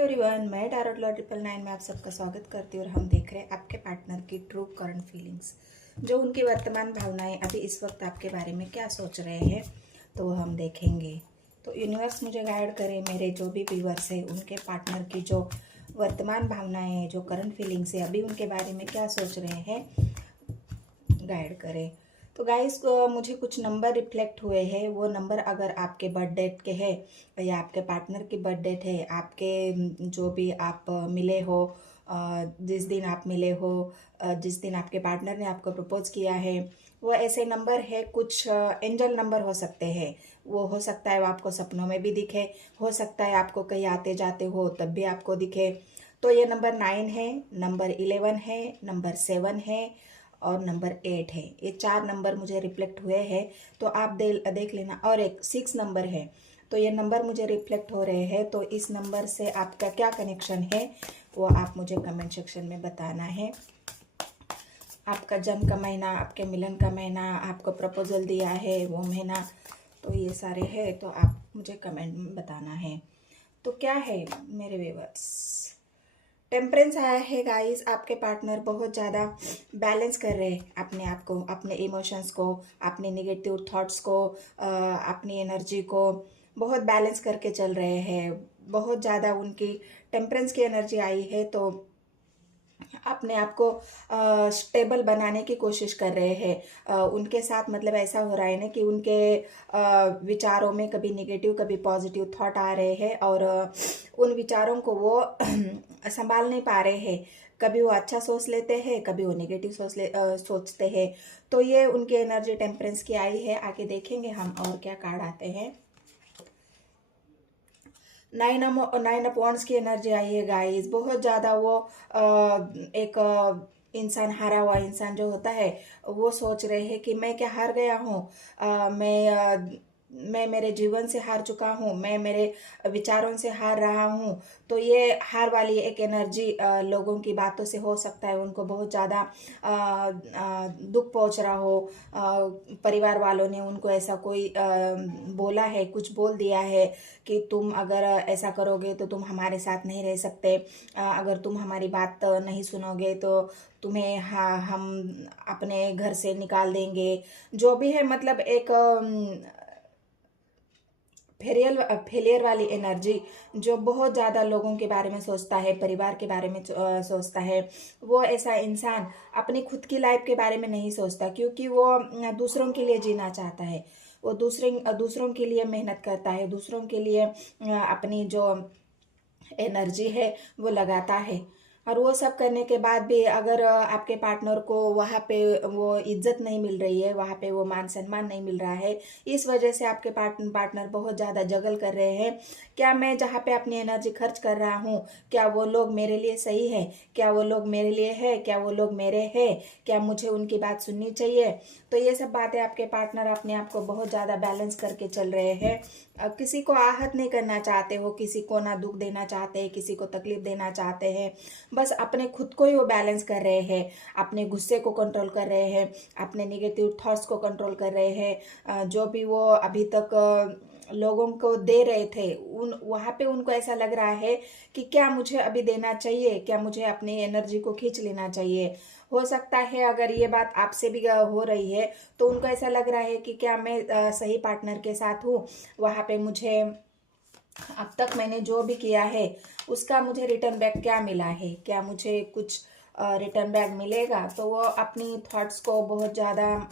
Hello everyone, मैं टारोट law 999 में आप सबका स्वागत करती हूँ और हम देख रहे हैं आपके पार्टनर की ट्रू करंट फीलिंग्स, जो उनकी वर्तमान भावनाएं अभी इस वक्त आपके बारे में क्या सोच रहे हैं, तो हम देखेंगे। तो यूनिवर्स मुझे गाइड करे, मेरे जो भी व्यूअर्स है उनके पार्टनर की जो वर्तमान भावनाएं हैं, जो करंट फीलिंग्स है, अभी उनके बारे में क्या सोच रहे हैं, गाइड करें। तो गाइस, मुझे कुछ नंबर रिफ्लेक्ट हुए हैं। वो नंबर अगर आपके बर्थ डेट के हैं या आपके पार्टनर की बर्थ डेट है, आपके जो भी आप मिले हो, जिस दिन आप मिले हो, जिस दिन आपके पार्टनर ने आपको प्रपोज किया है, वो ऐसे नंबर है। कुछ एंजल नंबर हो सकते हैं। वो हो सकता है वो आपको सपनों में भी दिखे, हो सकता है आपको कहीं आते जाते हो तब भी आपको दिखे। तो ये नंबर 9 है, नंबर 11 है, नंबर 7 है और नंबर 8 है। ये 4 नंबर मुझे रिफ्लेक्ट हुए हैं, तो आप देख लेना। और एक 6 नंबर है। तो ये नंबर मुझे रिफ्लेक्ट हो रहे हैं। तो इस नंबर से आपका क्या कनेक्शन है वो आप मुझे कमेंट सेक्शन में बताना है। आपका जन्म का महीना, आपके मिलन का महीना, आपको प्रपोजल दिया है वो महीना, तो ये सारे हैं। तो आप मुझे कमेंट में बताना है। तो क्या है मेरे व्यूअर्स, टेम्परेंस आया है गाइस। आपके पार्टनर बहुत ज़्यादा बैलेंस कर रहे हैं अपने आप को, अपने इमोशंस को, अपने नेगेटिव थॉट्स को, अपनी एनर्जी को बहुत बैलेंस करके चल रहे हैं। बहुत ज़्यादा उनकी टेम्परेंस की एनर्जी आई है, तो अपने आप को स्टेबल बनाने की कोशिश कर रहे हैं। उनके साथ मतलब ऐसा हो रहा है ना कि उनके विचारों में कभी नेगेटिव कभी पॉजिटिव थॉट आ रहे हैं, और उन विचारों को वो संभाल नहीं पा रहे हैं। कभी वो अच्छा सोच लेते हैं, कभी वो नेगेटिव सोचते हैं। तो ये उनकी एनर्जी टेम्परेंस की आई है। आगे देखेंगे हम और क्या कार्ड आते हैं। 9 ऑफ वॉन्ड्स की एनर्जी आई है गाइस। बहुत ज़्यादा वो एक इंसान, हारा हुआ इंसान जो होता है, वो सोच रहे हैं कि मैं क्या हार गया हूँ, मैं मेरे जीवन से हार चुका हूँ, मैं मेरे विचारों से हार रहा हूँ। तो ये हार वाली एक एनर्जी लोगों की बातों से हो सकता है उनको बहुत ज़्यादा दुख पहुँच रहा हो। परिवार वालों ने उनको ऐसा कोई बोला है, कुछ बोल दिया है कि तुम अगर ऐसा करोगे तो तुम हमारे साथ नहीं रह सकते, अगर तुम हमारी बात नहीं सुनोगे तो तुम्हें हम अपने घर से निकाल देंगे। जो भी है, मतलब एक फेलियर वाली एनर्जी, जो बहुत ज़्यादा लोगों के बारे में सोचता है, परिवार के बारे में सोचता है। वो ऐसा इंसान अपनी खुद की लाइफ के बारे में नहीं सोचता, क्योंकि वो दूसरों के लिए जीना चाहता है। वो दूसरों के लिए मेहनत करता है, दूसरों के लिए अपनी जो एनर्जी है वो लगाता है। और वो सब करने के बाद भी अगर आपके पार्टनर को वहाँ पे वो इज्जत नहीं मिल रही है, वहाँ पे वो मान सम्मान नहीं मिल रहा है, इस वजह से आपके पार्टनर बहुत ज़्यादा जगल कर रहे हैं। क्या मैं जहाँ पे अपनी एनर्जी खर्च कर रहा हूँ, क्या वो लोग मेरे लिए सही है, क्या वो लोग मेरे लिए है, क्या वो लोग मेरे हैं, क्या मुझे उनकी बात सुननी चाहिए। तो ये सब बातें आपके पार्टनर अपने आप को बहुत ज़्यादा बैलेंस करके चल रहे हैं। किसी को आहत नहीं करना चाहते हो, किसी को ना दुख देना चाहते हैं, किसी को तकलीफ देना चाहते हैं। बस अपने खुद को ही वो बैलेंस कर रहे हैं, अपने गुस्से को कंट्रोल कर रहे हैं, अपने नेगेटिव थॉट्स को कंट्रोल कर रहे हैं। जो भी वो अभी तक लोगों को दे रहे थे, उन वहाँ पे उनको ऐसा लग रहा है कि क्या मुझे अभी देना चाहिए, क्या मुझे अपनी एनर्जी को खींच लेना चाहिए। हो सकता है अगर ये बात आपसे भी हो रही है तो उनको ऐसा लग रहा है कि क्या मैं सही पार्टनर के साथ हूँ, वहाँ पे मुझे अब तक मैंने जो भी किया है उसका मुझे रिटर्न बैक क्या मिला है, क्या मुझे कुछ रिटर्न बैक मिलेगा। तो वो अपनी थॉट्स को बहुत ज़्यादा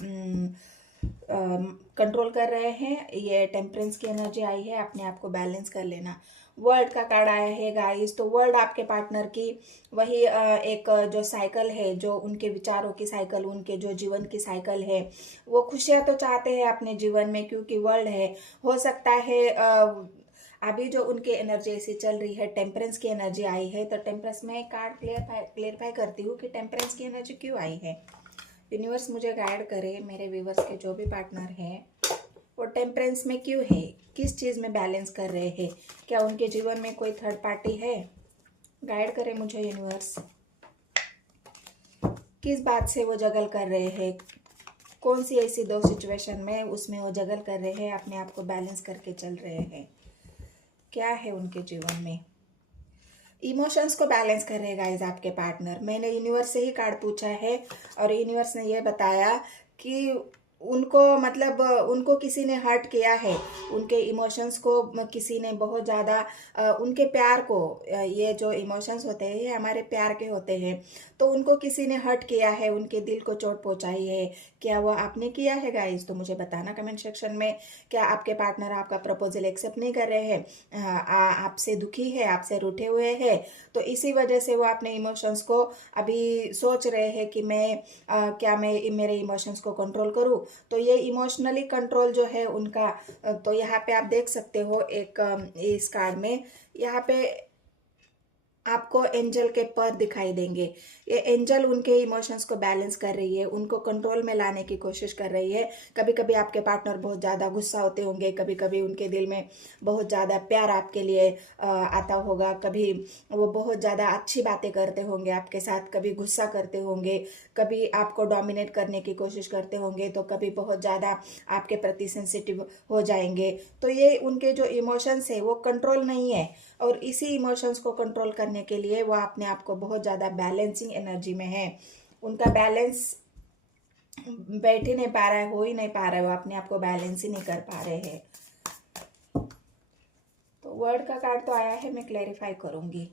कंट्रोल कर रहे हैं। ये टेम्परेंस की एनर्जी आई है, अपने आप को बैलेंस कर लेना। वर्ल्ड का कार्ड आया है गाइस। तो वर्ल्ड आपके पार्टनर की वही एक जो साइकिल है, जो उनके विचारों की साइकिल, उनके जो जीवन की साइकिल है, वो खुशियाँ तो चाहते हैं अपने जीवन में, क्योंकि वर्ल्ड है। हो सकता है अभी जो उनकी एनर्जी ऐसी चल रही है, टेम्परेंस की एनर्जी आई है। तो टेम्परेंस में एक कार्ड क्लियरफाई करती हूँ कि टेम्परेंस की एनर्जी क्यों आई है। यूनिवर्स मुझे गाइड करे, मेरे व्यूवर्स के जो भी पार्टनर हैं वो टेम्परेंस में क्यों है, किस चीज़ में बैलेंस कर रहे हैं, क्या उनके जीवन में कोई थर्ड पार्टी है। गाइड करे मुझे यूनिवर्स, किस बात से वो जगल कर रहे हैं, कौन सी ऐसी दो सिचुएशन में उसमें वो जगल कर रहे हैं, अपने आप को बैलेंस करके चल रहे हैं, क्या है उनके जीवन में। इमोशंस को बैलेंस कर रहे गाइस आपके पार्टनर। मैंने यूनिवर्स से ही कार्ड पूछा है और यूनिवर्स ने ये बताया कि उनको मतलब उनको किसी ने हर्ट किया है, उनके इमोशंस को किसी ने बहुत ज़्यादा उनके प्यार को, ये जो इमोशंस होते हैं ये हमारे प्यार के होते हैं, तो उनको किसी ने हर्ट किया है, उनके दिल को चोट पहुंचाई है। क्या वो आपने किया है गाइस? तो मुझे बताना कमेंट सेक्शन में। क्या आपके पार्टनर आपका प्रपोजल एक्सेप्ट नहीं कर रहे हैं, आपसे दुखी है, आपसे रूठे हुए हैं, तो इसी वजह से वो अपने इमोशंस को अभी सोच रहे हैं कि क्या मैं मेरे इमोशंस को कंट्रोल करूं। तो ये इमोशनली कंट्रोल जो है उनका, तो यहाँ पे आप देख सकते हो एक इस कार्ड में यहाँ पे आपको एंजल के पर दिखाई देंगे। ये एंजल उनके इमोशंस को बैलेंस कर रही है, उनको कंट्रोल में लाने की कोशिश कर रही है। कभी कभी आपके पार्टनर बहुत ज़्यादा गुस्सा होते होंगे, कभी कभी उनके दिल में बहुत ज़्यादा प्यार आपके लिए आता होगा, कभी वो बहुत ज़्यादा अच्छी बातें करते होंगे आपके साथ, कभी गुस्सा करते होंगे, कभी आपको डोमिनेट करने की कोशिश करते होंगे, तो कभी बहुत ज़्यादा आपके प्रति सेंसिटिव हो जाएंगे। तो ये उनके जो इमोशंस है वो कंट्रोल नहीं है, और इसी इमोशंस को कंट्रोल करने के लिए वो अपने आप को बहुत ज़्यादा बैलेंसिंग एनर्जी में है। उनका बैलेंस बैठ ही नहीं पा रहा है, हो ही नहीं पा रहा है, वो अपने आप को बैलेंस ही नहीं कर पा रहे हैं। तो वर्ड का कार्ड तो आया है, मैं क्लैरिफाई करूंगी।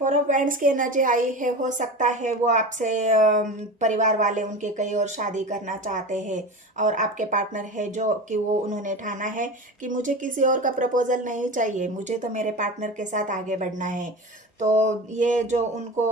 फोर ऑफ वैंड्स की एनर्जी आई है। हो सकता है वो आपसे परिवार वाले उनके कहीं और शादी करना चाहते हैं, और आपके पार्टनर है जो कि वो उन्होंने ठाना है कि मुझे किसी और का प्रपोजल नहीं चाहिए, मुझे तो मेरे पार्टनर के साथ आगे बढ़ना है। तो ये जो उनको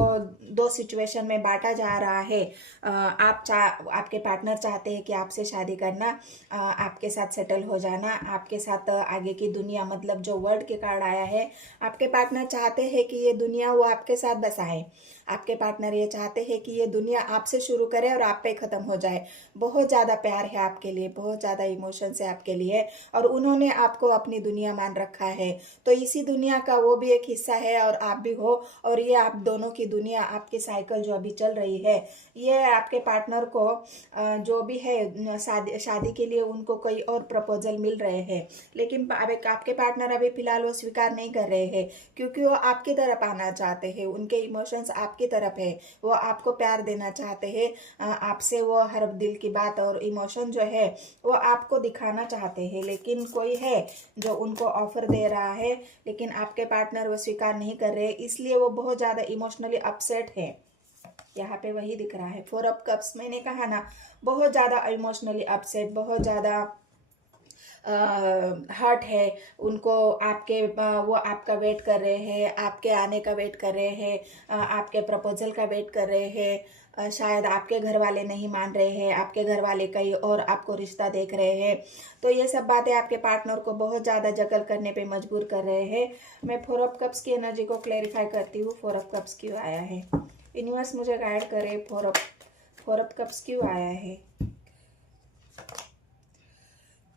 दो सिचुएशन में बांटा जा रहा है, आपके पार्टनर चाहते हैं कि आपसे शादी करना, आपके साथ सेटल हो जाना, आपके साथ आगे की दुनिया, मतलब जो वर्ल्ड के कार्ड आया है, आपके पार्टनर चाहते हैं कि ये दुनिया वो आपके साथ बसाए। आपके पार्टनर ये चाहते हैं कि ये दुनिया आपसे शुरू करे और आप पे ख़त्म हो जाए। बहुत ज़्यादा प्यार है आपके लिए, बहुत ज़्यादा इमोशंस है आपके लिए, और उन्होंने आपको अपनी दुनिया मान रखा है। तो इसी दुनिया का वो भी एक हिस्सा है और आप भी हो, और ये आप दोनों की दुनिया, आपकी साइकिल जो अभी चल रही है, ये आपके पार्टनर को जो भी है शादी के लिए उनको कोई और प्रपोजल मिल रहे हैं, लेकिन आपके पार्टनर अभी फिलहाल वो स्वीकार नहीं कर रहे हैं, क्योंकि वो आपकी तरफ आना चाहते हैं, उनके इमोशंस आपकी तरफ है, वो आपको प्यार देना चाहते हैं, आपसे वो हर दिल की बात और इमोशन जो है वो आपको दिखाना चाहते हैं, लेकिन कोई है जो उनको ऑफर दे रहा है, लेकिन आपके पार्टनर वो स्वीकार नहीं कर रहे, इसलिए वो बहुत ज़्यादा इमोशनली अपसेट है। यहाँ पे वही दिख रहा है, 4 ऑफ कप्स। मैंने कहा ना, बहुत ज़्यादा इमोशनली अपसेट, बहुत ज़्यादा हर्ट है उनको। वो आपका वेट कर रहे हैं, आपके आने का वेट कर रहे हैं, आपके प्रपोजल का वेट कर रहे हैं। शायद आपके घर वाले नहीं मान रहे हैं, आपके घर वाले कहीं और आपको रिश्ता देख रहे हैं। तो ये सब बातें आपके पार्टनर को बहुत ज़्यादा जगल करने पे मजबूर कर रहे हैं। मैं 4 ऑफ कप्स की एनर्जी को क्लैरिफाई करती हूँ। 4 ऑफ कप्स क्यों आया है? यूनिवर्स मुझे गाइड करे, 4 ऑफ कप्स क्यों आया है?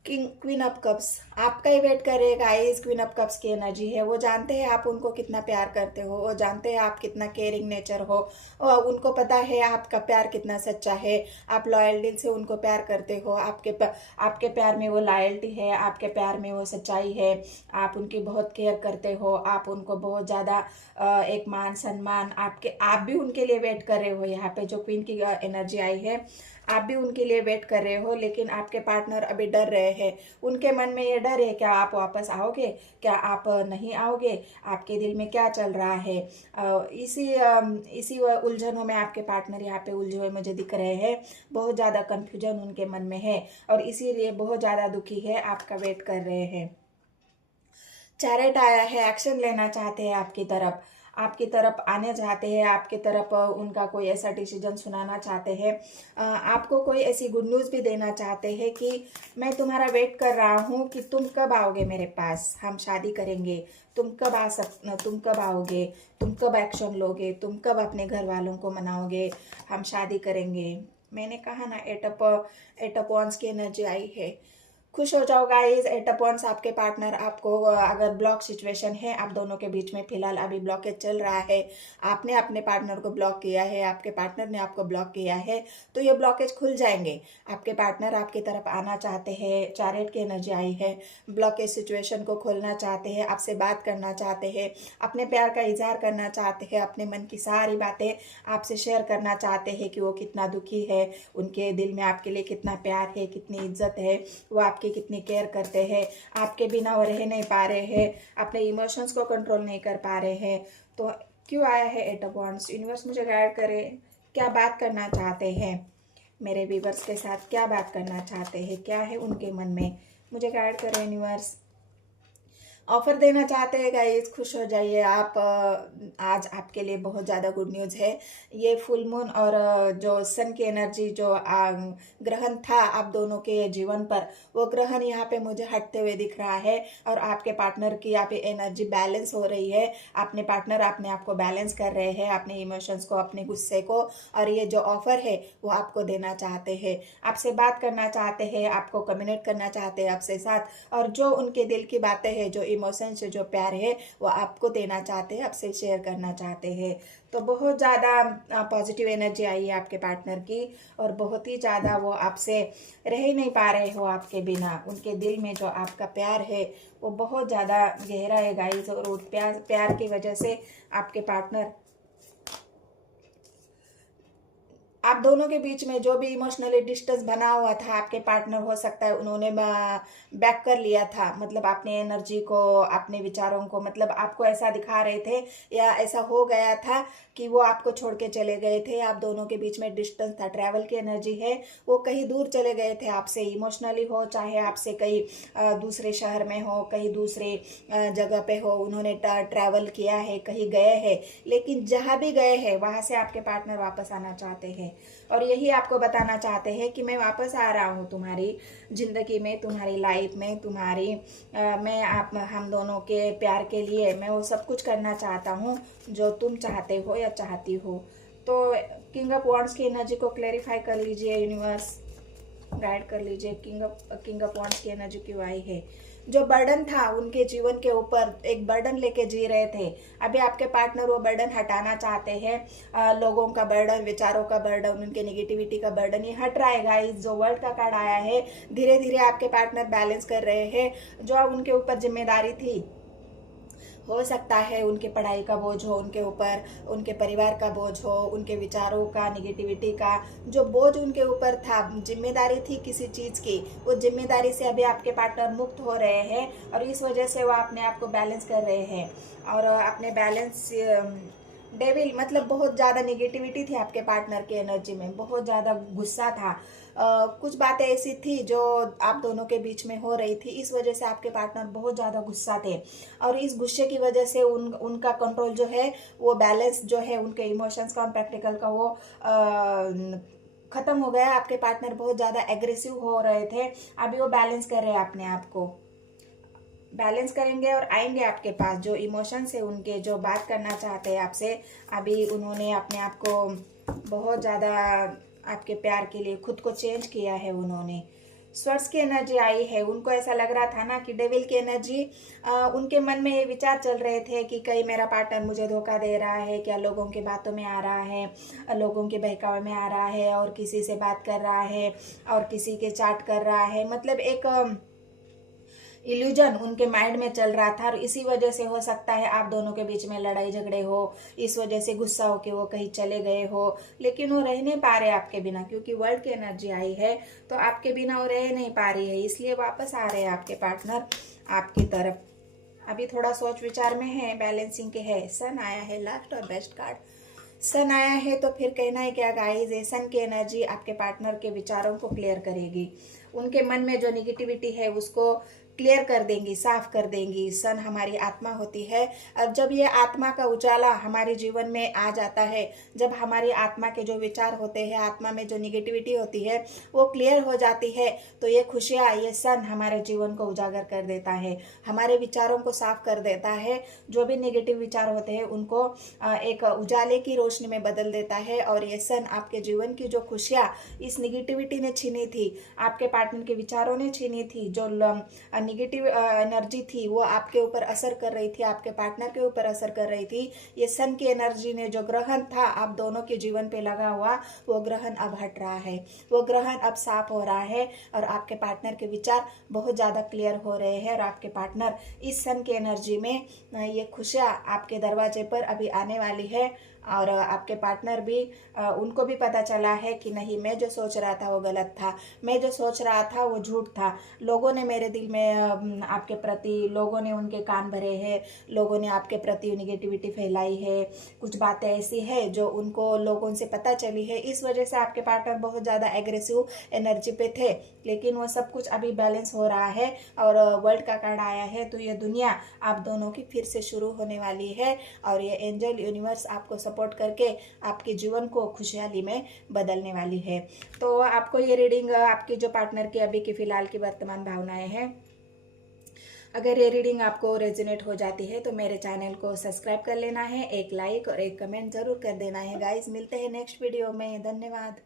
क्वीन ऑफ कप्स आपका ही वेट कर रहे गाइस। क्वीन ऑफ कप्स की एनर्जी है, वो जानते हैं आप उनको कितना प्यार करते हो, वो जानते हैं आप कितना केयरिंग नेचर हो, और उनको पता है आपका प्यार कितना सच्चा है, आप लॉयल्टी से उनको प्यार करते हो, आपके प्यार में वो लॉयल्टी है, आपके प्यार में वो सच्चाई है, आप उनकी बहुत केयर करते हो, आप उनको बहुत ज़्यादा एक मान सम्मान, आप भी उनके लिए वेट कर रहे हो। यहाँ पे जो क्वीन की एनर्जी आई है, आप भी उनके लिए वेट कर रहे हो, लेकिन आपके पार्टनर अभी डर रहे हैं। उनके मन में ये डर है, क्या आप वापस आओगे, क्या आप नहीं आओगे, आपके दिल में क्या चल रहा है। इसी उलझनों में आपके पार्टनर यहाँ पे उलझे हुए मुझे दिख रहे हैं। बहुत ज़्यादा कन्फ्यूजन उनके मन में है, और इसीलिए बहुत ज़्यादा दुखी है, आपका वेट कर रहे हैं। चैरेट आया है, एक्शन लेना चाहते हैं आपकी तरफ आने चाहते हैं, आपकी तरफ उनका कोई ऐसा डिसीजन सुनाना चाहते हैं, आपको कोई ऐसी गुड न्यूज़ भी देना चाहते हैं कि मैं तुम्हारा वेट कर रहा हूँ कि तुम कब आओगे मेरे पास, हम शादी करेंगे, तुम कब आओगे, तुम कब एक्शन लोगे, तुम कब अपने घर वालों को मनाओगे, हम शादी करेंगे। मैंने कहा ना, एट अप वॉन्स की एनर्जी आई है। खुश हो जाओ गाइस। 8 ऑफ वांड्स आपके पार्टनर आपको अगर ब्लॉक सिचुएशन है, आप दोनों के बीच में फिलहाल अभी ब्लॉकेज चल रहा है, आपने अपने पार्टनर को ब्लॉक किया है, आपके पार्टनर ने आपको ब्लॉक किया है, तो ये ब्लॉकेज खुल जाएंगे। आपके पार्टनर आपकी तरफ आना चाहते हैं, चैरियट की एनर्जी आई है, ब्लॉकेज सिचुएशन को खोलना चाहते हैं, आपसे बात करना चाहते हैं, अपने प्यार का इजहार करना चाहते हैं, अपने मन की सारी बातें आपसे शेयर करना चाहते हैं कि वो कितना दुखी है, उनके दिल में आपके लिए कितना प्यार है, कितनी इज्जत है, वो आपकी कितनी केयर करते हैं, आपके बिना वो रह नहीं पा रहे हैं, अपने इमोशंस को कंट्रोल नहीं कर पा रहे हैं। तो क्यों आया है 8 ऑफ वांड्स? यूनिवर्स मुझे गाइड करे, क्या बात करना चाहते हैं मेरे व्यूवर्स के साथ, क्या बात करना चाहते हैं, क्या है उनके मन में, मुझे गाइड करें यूनिवर्स। ऑफर देना चाहते हैं गाइस, खुश हो जाइए आप। आज आपके लिए बहुत ज़्यादा गुड न्यूज़ है। ये फुल मून और जो सन की एनर्जी जो ग्रहण था आप दोनों के जीवन पर, वो ग्रहण यहाँ पे मुझे हटते हुए दिख रहा है और आपके पार्टनर की यहाँ पे एनर्जी बैलेंस हो रही है। अपने पार्टनर अपने आप को बैलेंस कर रहे हैं, अपने इमोशंस को, अपने गुस्से को, और ये जो ऑफर है वो आपको देना चाहते हैं, आपसे बात करना चाहते हैं, आपको कम्युनिकेट करना चाहते हैं आपसे साथ, और जो उनके दिल की बातें हैं, जो इमोशन से जो प्यार है वो आपको देना चाहते हैं, आपसे शेयर करना चाहते हैं। तो बहुत ज़्यादा पॉजिटिव एनर्जी आई है आपके पार्टनर की, और बहुत ही ज़्यादा वो आपसे रह ही नहीं पा रहे हो आपके बिना। उनके दिल में जो आपका प्यार है वो बहुत ज़्यादा गहरा है गाइस, और उस प्यार की वजह से आपके पार्टनर, आप दोनों के बीच में जो भी इमोशनली डिस्टेंस बना हुआ था, आपके पार्टनर हो सकता है उन्होंने बैक कर लिया था, मतलब अपने एनर्जी को, अपने विचारों को, मतलब आपको ऐसा दिखा रहे थे या ऐसा हो गया था कि वो आपको छोड़ के चले गए थे। आप दोनों के बीच में डिस्टेंस था, ट्रैवल की एनर्जी है, वो कहीं दूर चले गए थे आपसे, इमोशनली हो, चाहे आपसे कहीं दूसरे शहर में हो, कहीं दूसरे जगह पे हो, उन्होंने ट्रैवल किया है, कहीं गए हैं, लेकिन जहाँ भी गए हैं वहाँ से आपके पार्टनर वापस आना चाहते हैं, और यही आपको बताना चाहते हैं कि मैं वापस आ रहा हूँ तुम्हारी ज़िंदगी में, तुम्हारी लाइफ में, मैं हम दोनों के प्यार के लिए मैं वो सब कुछ करना चाहता हूँ जो तुम चाहते हो या चाहती हो। तो किंग ऑफ वांड्स की एनर्जी को क्लैरिफाई कर लीजिए यूनिवर्स, गाइड कर लीजिए। किंग ऑफ वांड्स की एनर्जी क्यों आई है? जो बर्डन था उनके जीवन के ऊपर, एक बर्डन लेके जी रहे थे, अभी आपके पार्टनर वो बर्डन हटाना चाहते हैं। लोगों का बर्डन, विचारों का बर्डन, उनके नेगेटिविटी का बर्डन ये हट रहा है गाइस। जो वर्ल्ड का कार्ड आया है, धीरे धीरे आपके पार्टनर बैलेंस कर रहे हैं। जो उनके ऊपर जिम्मेदारी थी, हो सकता है उनके पढ़ाई का बोझ हो उनके ऊपर, उनके परिवार का बोझ हो, उनके विचारों का, नेगेटिविटी का जो बोझ उनके ऊपर था, जिम्मेदारी थी किसी चीज़ की, वो जिम्मेदारी से अभी आपके पार्टनर मुक्त हो रहे हैं, और इस वजह से वो अपने आप को बैलेंस कर रहे हैं। और अपने बैलेंस, डेविल मतलब बहुत ज़्यादा नेगेटिविटी थी आपके पार्टनर की एनर्जी में, बहुत ज़्यादा गुस्सा था, कुछ बातें ऐसी थी जो आप दोनों के बीच में हो रही थी, इस वजह से आपके पार्टनर बहुत ज़्यादा गुस्सा थे, और इस गुस्से की वजह से उनका कंट्रोल जो है, वो बैलेंस जो है, उनके इमोशंस का, प्रैक्टिकल का, वो ख़त्म हो गया। आपके पार्टनर बहुत ज़्यादा एग्रेसिव हो रहे थे, अभी वो बैलेंस कर रहे हैं, अपने आप को बैलेंस करेंगे और आएंगे आपके पास। जो इमोशंस है उनके, जो बात करना चाहते हैं आपसे, अभी उन्होंने अपने आप को बहुत ज़्यादा आपके प्यार के लिए खुद को चेंज किया है उन्होंने। स्वर्ड्स की एनर्जी आई है, उनको ऐसा लग रहा था ना कि डेविल की एनर्जी, उनके मन में ये विचार चल रहे थे कि कहीं मेरा पार्टनर मुझे धोखा दे रहा है क्या, लोगों की बातों में आ रहा है, लोगों के बहकावे में आ रहा है, और किसी से बात कर रहा है, और किसी के चाट कर रहा है, मतलब एक इल्यूजन उनके माइंड में चल रहा था, और इसी वजह से हो सकता है आप दोनों के बीच में लड़ाई झगड़े हो, इस वजह से गुस्सा हो के वो कहीं चले गए हो, लेकिन वो रह नहीं पा रहे आपके बिना, क्योंकि वर्ल्ड की एनर्जी आई है, तो आपके बिना वो रह नहीं पा रही है, इसलिए वापस आ रहे हैं आपके पार्टनर आपकी तरफ। अभी थोड़ा सोच विचार में है, बैलेंसिंग के है। सन आया है लास्ट और बेस्ट कार्ड, सन आया है, तो फिर कहना है क्या गाइस, ये सन की एनर्जी आपके पार्टनर के विचारों को क्लियर करेगी, उनके मन में जो निगेटिविटी है उसको क्लियर कर देंगी, साफ कर देंगी। सन हमारी आत्मा होती है। अब जब ये आत्मा का उजाला हमारे जीवन में आ जाता है, जब हमारी आत्मा के जो विचार होते हैं, आत्मा में जो निगेटिविटी होती है वो क्लियर हो जाती है, तो ये खुशियाँ, ये सन हमारे जीवन को उजागर कर देता है, हमारे विचारों को साफ कर देता है। जो भी नेगेटिव विचार होते हैं उनको एक उजाले की रोशनी में बदल देता है। और ये सन आपके जीवन की जो खुशियाँ इस निगेटिविटी ने छीनी थी, आपके पार्टनर के विचारों ने छीनी थी, जो निगेटिव एनर्जी थी वो आपके ऊपर असर कर रही थी, आपके पार्टनर के ऊपर असर कर रही थी, ये सन की एनर्जी ने, जो ग्रहण था आप दोनों के जीवन पे लगा हुआ, वो ग्रहण अब हट रहा है, वो ग्रहण अब साफ हो रहा है। और आपके पार्टनर के विचार बहुत ज़्यादा क्लियर हो रहे हैं। और आपके पार्टनर इस सन की एनर्जी में ये खुशियाँ आपके दरवाजे पर अभी आने वाली है। और आपके पार्टनर भी, उनको भी पता चला है कि नहीं, मैं जो सोच रहा था वो गलत था, मैं जो सोच रहा था वो झूठ था। लोगों ने मेरे दिल में आपके प्रति, लोगों ने उनके कान भरे हैं, लोगों ने आपके प्रति निगेटिविटी फैलाई है। कुछ बातें ऐसी है जो उनको, लोगों से पता चली है। इस वजह से आपके पार्टनर बहुत ज़्यादा एग्रेसिव एनर्जी पे थे। लेकिन वो सब कुछ अभी बैलेंस हो रहा है और वर्ल्ड का कार्ड आया है, तो ये दुनिया आप दोनों की फिर से शुरू होने वाली है। और ये एंजल यूनिवर्स आपको सपोर्ट करके आपके जीवन को खुशहाली में बदलने वाली है। तो आपको ये रीडिंग, आपकी जो पार्टनर की अभी की फिलहाल की वर्तमान भावनाएं हैं, अगर ये रीडिंग आपको रेजोनेट हो जाती है तो मेरे चैनल को सब्सक्राइब कर लेना है, एक लाइक और एक कमेंट जरूर कर देना है गाइज। मिलते हैं नेक्स्ट वीडियो में। धन्यवाद।